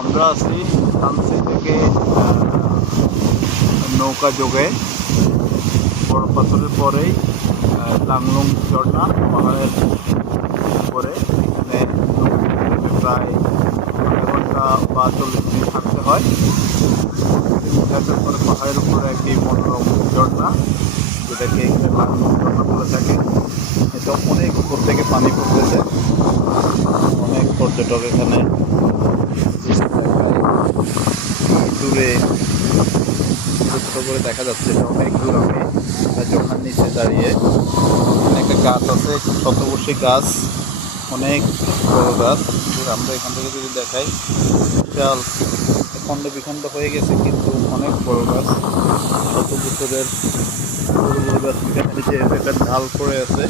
আমরা আছি থানচি থেকে নৌকা যোগে বড় পাথরের পরেই লাংলুং ঝর্ণা পাহাড়ের উপরে। এখানে প্রায় আধা ঘন্টা বা 40 মিনিট থাকতে হয়। দেখার পরে পাহাড়ের উপরে একটি মনোরম ঝর্ণা, যেটাকে এখানে লাংলুং ঝর্ণা বলে থাকে। এটা অনেক উপর থেকে পানি পড়তেছে, অনেক পর্যটক এখানে দূরে ছোট করে দেখা যাচ্ছে। এটা অনেক দূর। আমি ঝর্ণার নিচে দাঁড়িয়ে, এখানে একটা গাছ আছে, শতবর্ষী গাছ, অনেক বড় গাছ। আমরা এখান থেকে যদি দেখাই, বিশাল খণ্ড বিখণ্ড হয়ে গেছে, কিন্তু অনেক বড় গাছ, শত বছরের বড় বড় গাছ। এখানে নিচে একটা ঢাল পড়ে আছে,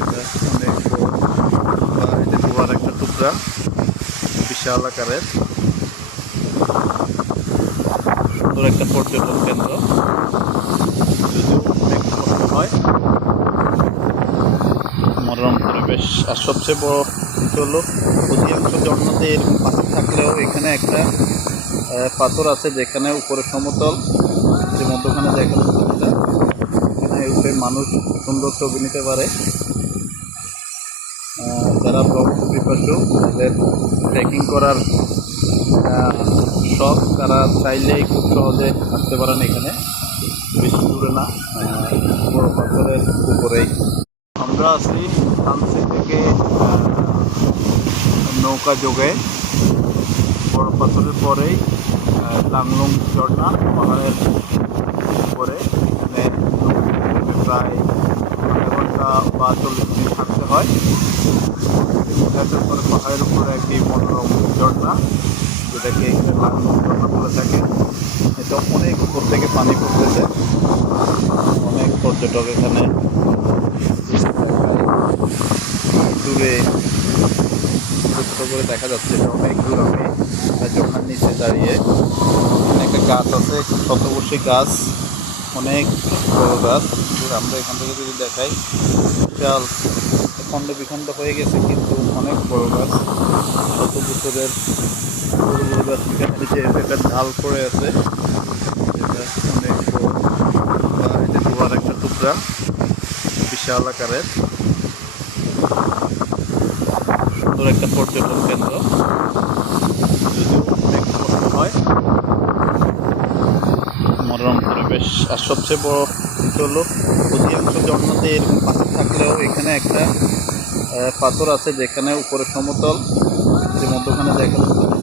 এটা অনেক বড়। এটা গুহার একটা টুকরা, বিশাল আকারের, সুন্দর একটা পর্যটন কেন্দ্র। যদিও অনেক কষ্ট হয়, মনোরম পরিবেশ। আর সবচেয়ে বড় হলো, অধিকাংশ ঝর্ণাতে এরকম পাথর থাকলেও এখানে একটা পাথর আছে যেখানে উপরে সমতল, যে মধ্যখানে দেখা যাচ্ছে যেটা, এখানে উঠে মানুষ সুন্দর ছবি নিতে পারে। যারা ভ্রমণ পিপাসু, তাদের ট্রেকিং করার শখ, তারা চাইলেই খুব সহজে আসতে পারেন এখানে, বেশি দূরে না, বড় পাথরের উপরেই। আমরা আছি থানচি থেকে নৌকা যোগে বড় পাথরের পরেই লাংলুং ঝর্ণা পাহাড়ের উপরে। এখানে প্রায় আধা ঘন্টা বা 40 মিনিট থাকতে হয়। দেখার পরে পাহাড়ের উপরে একটি মনোরম ঝর্ণা, যেটাকে এখানে লাংলুং ঝর্ণা বলে থাকে। এটা অনেক উপর থেকে পানি পড়তেছে, অনেক পর্যটক এখানে দূরে ছোট করে দেখা যাচ্ছে। এটা অনেক দূর। আমি ঝর্ণার নিচে দাঁড়িয়ে, এখানে একটা গাছ আছে, শতবর্ষী গাছ, অনেক বড় গাছ। আমরা এখান থেকে যদি দেখাই, বিশাল খণ্ড বিখণ্ড হয়ে গেছে, কিন্তু অনেক বড় গাছ, শত বছরের বড় বড় গাছ। এখানে নিচে একটা ঢাল পড়ে আছে, এটা অনেক বড়। এটা গুহার একটা টুকরা, বিশাল আকারের, সুন্দর একটা পর্যটন কেন্দ্র। যদিও অনেক কষ্ট হয়, মনোরম পরিবেশ। আর সবচেয়ে বড় হলো, অধিকাংশ ঝর্ণাতে এরকম পাথর থাকলেও এখানে একটা পাথর আছে যেখানে উপরে সমতল, যে মধ্যখানে দেখা যাচ্ছে